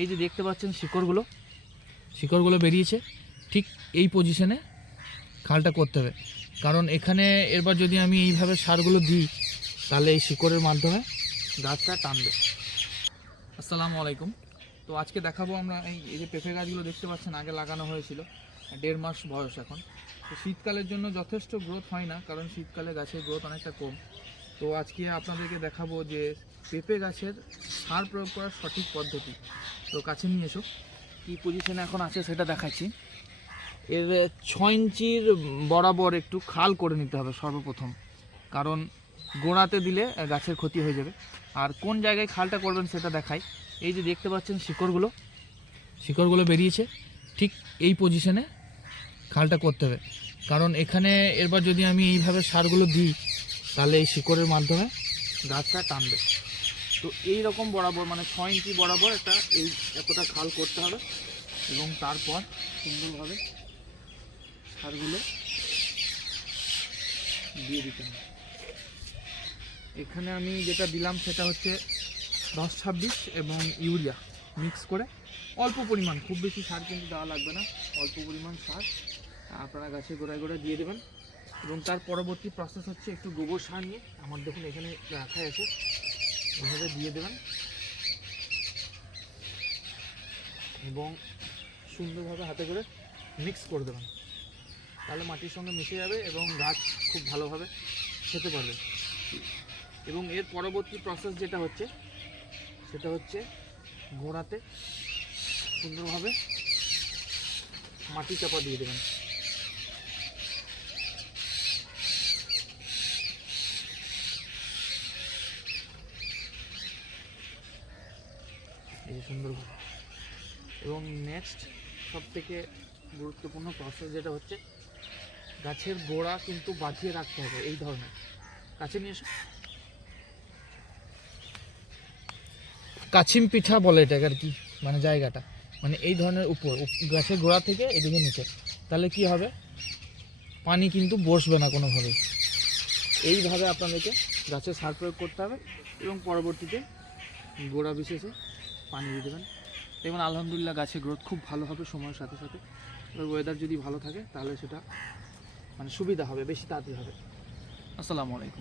এই যে দেখতে পাচ্ছেন শিকড়গুলো বেরিয়েছে। ঠিক এই পজিশনে খালটা করতে হবে, কারণ এখানে এরবার যদি আমি এইভাবে সারগুলো দিই তাহলে এই শিকড়ের মাধ্যমে গাছটা টানবে। আসসালামু আলাইকুম। তো আজকে দেখাবো আমরা এই যে পেঁপে গাছগুলো দেখতে পাচ্ছেন, আগে লাগানো হয়েছিল, 1.5 মাস বয়স এখন। তো শীতকালের জন্য যথেষ্ট গ্রোথ হয় না, কারণ শীতকালে গাছের গ্রোথ অনেকটা কম। তো আজকে আপনাদেরকে দেখাবো যে পেঁপে গাছের সার প্রয়োগ করার সঠিক পদ্ধতি। তো কাছে নিয়ে এসো, কী পজিশনে এখন আছে সেটা দেখাচ্ছি। এর 6 ইঞ্চির বরাবর একটু খাল করে নিতে হবে সর্বপ্রথম, কারণ গোড়াতে দিলে গাছের ক্ষতি হয়ে যাবে। আর কোন জায়গায় খালটা করবেন সেটা দেখাই। এই যে দেখতে পাচ্ছেন শিকড়গুলো বেরিয়েছে। ঠিক এই পজিশনে খালটা করতে হবে, কারণ এখানে এরবার যদি আমি এইভাবে সারগুলো দিই তাহলে এই শিকড়ের মাধ্যমে গাছটা টানবে। তো এই রকম বরাবর মানে 6 ইঞ্চি বরাবর এতটা খাল করতে হবে এবং তারপর সুন্দরভাবে সারগুলো দিয়ে দিতে হবে। এখানে আমি যেটা দিলাম সেটা হচ্ছে 10-26 এবং ইউরিয়া মিক্স করে অল্প পরিমাণ, খুব বেশি সার কিন্তু দেওয়া লাগবে না, অল্প পরিমাণ সার আপনারা গাছে গোড়ায় গোড়ায় দিয়ে দেবেন। এবং তার পরবর্তী প্রসেস হচ্ছে একটু গোবর সার নিয়ে, আমার দেখুন এখানে রাখাই আছে, এভাবে দিয়ে দেবেন এবং সুন্দরভাবে হাতে করে মিক্স করে দেবেন। তাহলে মাটির সঙ্গে মিশে যাবে এবং গাছ খুব ভালোভাবে খেতে পারবে। এবং এর পরবর্তী প্রসেস যেটা হচ্ছে সেটা হচ্ছে গোড়াতে সুন্দরভাবে মাটি চাপা দিয়ে দেবেন। এই সুন্দরভাবে। এবং নেক্সট সবথেকে গুরুত্বপূর্ণ প্রসেস যেটা হচ্ছে গাছের গোড়া কিন্তু বাঁধিয়ে রাখতে হবে। এই ধরনের কাছে নিয়ে এসো, কাছিম পিঠা বলে এটাকে আর কি, মানে জায়গাটা মানে এই ধরনের উপর গাছের গোড়া থেকে এদিকে নিচে, তাহলে কি হবে, পানি কিন্তু বসবে না কোনোভাবেই। এইভাবে আপনাদেরকে গাছে সার প্রয়োগ করতে হবে এবং পরবর্তীতে গোড়া বিশেষে পানি দিয়ে দেবেন। দেখবেন আলহামদুলিল্লাহ গাছের গ্রোথ খুব ভালো হবে সময়ের সাথে সাথে। এবার ওয়েদার যদি ভালো থাকে তাহলে সেটা মানে সুবিধা হবে, বেশি তাড়াতাড়ি হবে। আসসালামু আলাইকুম।